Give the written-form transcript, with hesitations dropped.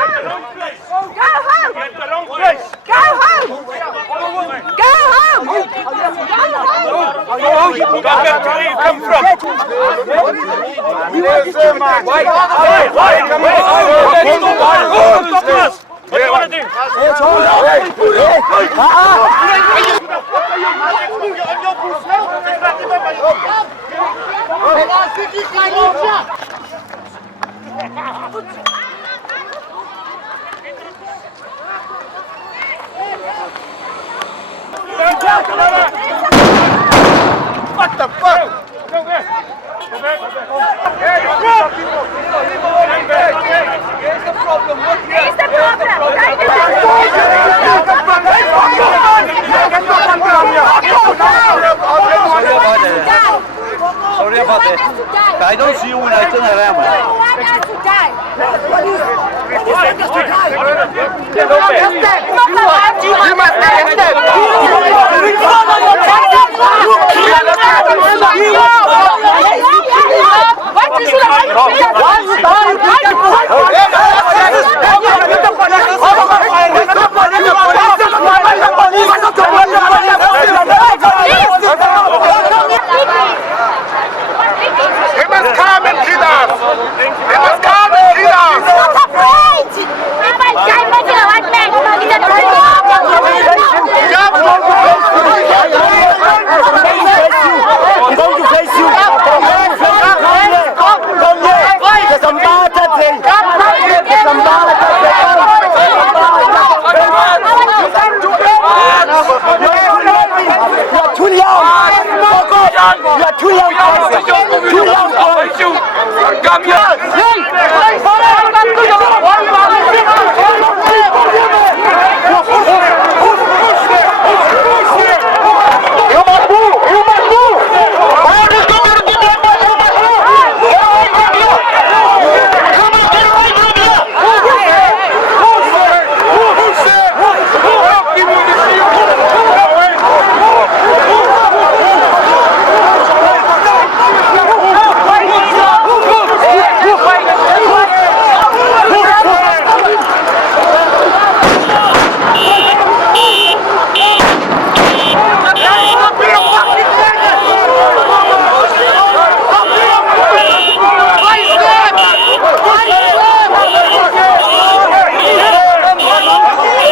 Get the long place. Go home! Go home! Go back to where you come from. What do you want to do? What the fuck? Here's the problem. Sorry about that. I don't see you when I turn around. You want us to die. You must step. What is it?